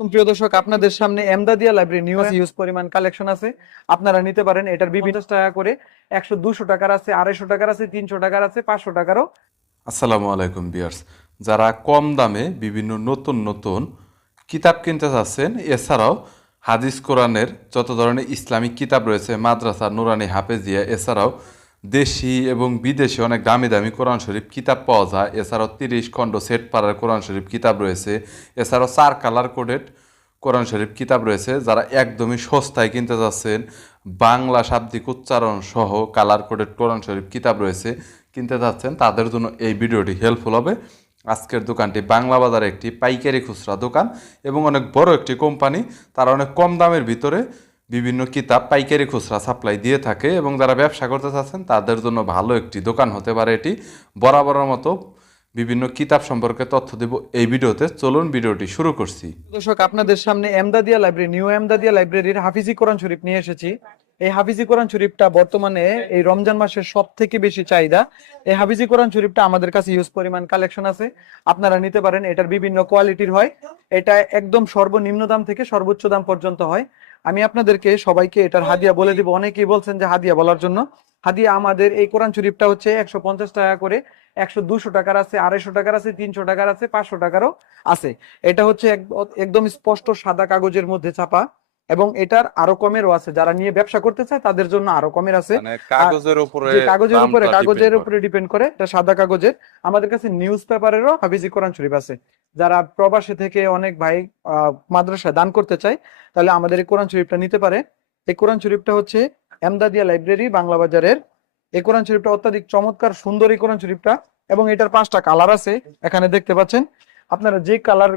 প্রিয় দর্শক আপনাদের সামনে এমদাদিয়া লাইব্রেরি নিউ ইউজ পরিমাণ কালেকশন আছে। আপনারা নিতে পারেন এটার বিভিন্ন টাকা করে। একশো দুশো টাকার আছে আড়াইশো টাকার আছে তিনশো টাকার আছে পাঁচশো টাকারও। আসসালামু আলাইকুম বিয়ার্স যারা কম দামে বিভিন্ন নতুন নতুন কিতাব কিনতে চাচ্ছেন এছাড়াও হাদিস কোরআনের যত ধরনের ইসলামিক কিতাব রয়েছে মাদ্রাসা নুরানি হাফেজিয়া এছাড়াও দেশি এবং বিদেশি অনেক দামি দামি কোরআন শরীফ কিতাব পাওয়া যায়। এছাড়াও তিরিশ খণ্ড সেট পাড়ার কোরআন শরীফ কিতাব রয়েছে। এছাড়াও চার কালার কোডেড কোরআন শরীফ কিতাব রয়েছে, যারা একদমই সস্তায় কিনতে যাচ্ছেন। বাংলা শাব্দিক উচ্চারণ সহ কালার কোডেড কোরআন শরীফ কিতাব রয়েছে, কিনতে যাচ্ছেন। তাদের জন্য এই ভিডিওটি হেল্পফুল হবে। আজকের দোকানটি বাংলা বাজারে একটি পাইকারি খুচরা দোকান এবং অনেক বড় একটি কোম্পানি। তারা অনেক কম দামের ভিতরে বিভিন্ন কিতাব পাইকারি খুচরা সাপ্লাই দিয়ে থাকে এবং যারা ব্যবসা করতে চাচ্ছেন, তাদের জন্য ভালো একটি দোকান হতে পারে এটি। বরাবরের মতো বিভিন্ন কিতাব সম্পর্কে তথ্য দেব এই ভিডিওতে। চলুন ভিডিওটি শুরু করছি। দর্শক, আপনাদের সামনে এমদাদিয়া লাইব্রেরি, নিউ এমদাদিয়া লাইব্রেরির হাফিজি কোরআন শরীফ নিয়ে এসেছি। এই হাফিজি কোরআন শরীফটা বর্তমানে এই রমজান মাসের সব থেকে বেশি চাহিদা। এই হাফিজি কোরআন শরীফটা আমাদের কাছে ইউজ পরিমাণ কালেকশন আছে। আপনারা নিতে পারেন, এটার বিভিন্ন কোয়ালিটির হয়। এটা একদম সর্বনিম্ন দাম থেকে সর্বোচ্চ দাম পর্যন্ত হয়। আমি আপনাদেরকে সবাইকে এটার হাদিয়া বলে দিব। অনেকেই বলছেন যে হাদিয়া বলার জন্য। হাদিয়া আমাদের এই কোরআন শরীফটা হচ্ছে একশো পঞ্চাশ টাকা করে একশো দুশো টাকার আছে আড়াইশো টাকার আছে তিনশো টাকার আছে পাঁচশো টাকারও আছে। এটা হচ্ছে এক- একদম স্পষ্ট সাদা কাগজের মধ্যে ছাপা। এবং এটার আরও কমেরও আছে। যারা নিয়ে ব্যবসা করতে চায় তাদের জন্য আরও কমের আছে। মানে কাগজের উপরে কাগজের উপরে কাগজের উপরে ডিপেন্ড করে এটা সাদা কাগজের। আমাদের কাছে নিউজ পেপারেরও হাফিজি কোরআন শরীফ আছে। যারা প্রবাসী থেকে অনেক ভাই আহ, মাদ্রাসায় দান করতে চায় তাহলে আমাদের এই কোরআন শরীফটা নিতে পারে। এই কোরআন শরীফটা হচ্ছে এমদাদিয়া লাইব্রেরি বাংলা বাজারের। এই কোরআন শরীফটা অত্যাধিক চমৎকার সুন্দর এই কোরআন শরীফটা। এবং এটার পাঁচটা কালার আছে এখানে দেখতে পাচ্ছেন। আপনারা যে কালার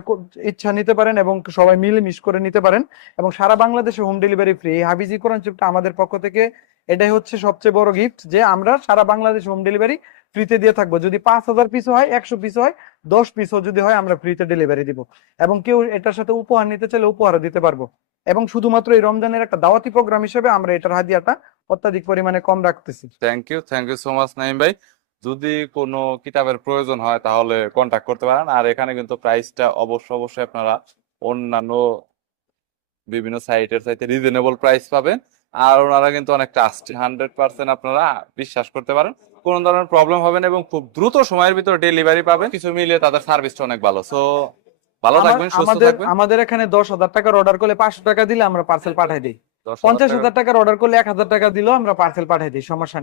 ইচ্ছা নিতে পারেন এবং সবাই মিলে মিশ করে নিতে পারেন এবং সারা বাংলাদেশে হোম ডেলিভারি ফ্রি হাবিজি কোরআন শরীফটা আমাদের পক্ষ থেকে এটাই হচ্ছে সবচেয়ে বড় গিফট যে আমরা সারা বাংলাদেশে হোম ডেলিভারি ফ্রিতে দিয়ে থাকব। যদি পাঁচ হাজার পিস হয়, একশো পিস হয়, দশ পিসও যদি হয়, আমরা ফ্রিতে ডেলিভারি দিব। এবং কেউ এটার সাথে উপহার নিতে চাইলে উপহারও দিতে পারব। এবং শুধুমাত্র এই রমজানের একটা দাওয়াতি প্রোগ্রাম হিসেবে আমরা এটার হাদিয়াটা অত্যাধিক পরিমাণে কম রাখতেছি। Thank you thank you so much Naim ভাই। যদি কোনো কিতাবের প্রয়োজন হয় তাহলে কন্টাক্ট করতে পারেন। আর এখানে কিন্তু প্রাইসটা অবশ্য অবশ্যই আপনারা অন্যান্য বিভিন্ন সাইটের চাইতে রিজনেবল প্রাইস পাবেন। আর ওনারা কিন্তু অনেক ট্রাস্ট হান্ড্রেড পার্সেন্ট আপনারা বিশ্বাস করতে পারেন। কোনো ধরনের প্রবলেম হবে না এবং খুব দ্রুত সময়ের ভিতরে ডেলিভারি পাবেন। কিছু মিলিয়ে তাদের সার্ভিসটা অনেক ভালো। সো ভালো থাকবেন সুস্থ আমাদের থাকবেন। আমাদের এখানে দশ হাজার টাকার অর্ডার করলে পাঁচশো টাকা দিলে আমরা পার্সেল পাঠাই দিই। পঞ্চাশ হাজার টাকার অর্ডার করলে এক হাজার টাকা দিলেও আমরা পার্সেল পাঠাই দিই সমস্যা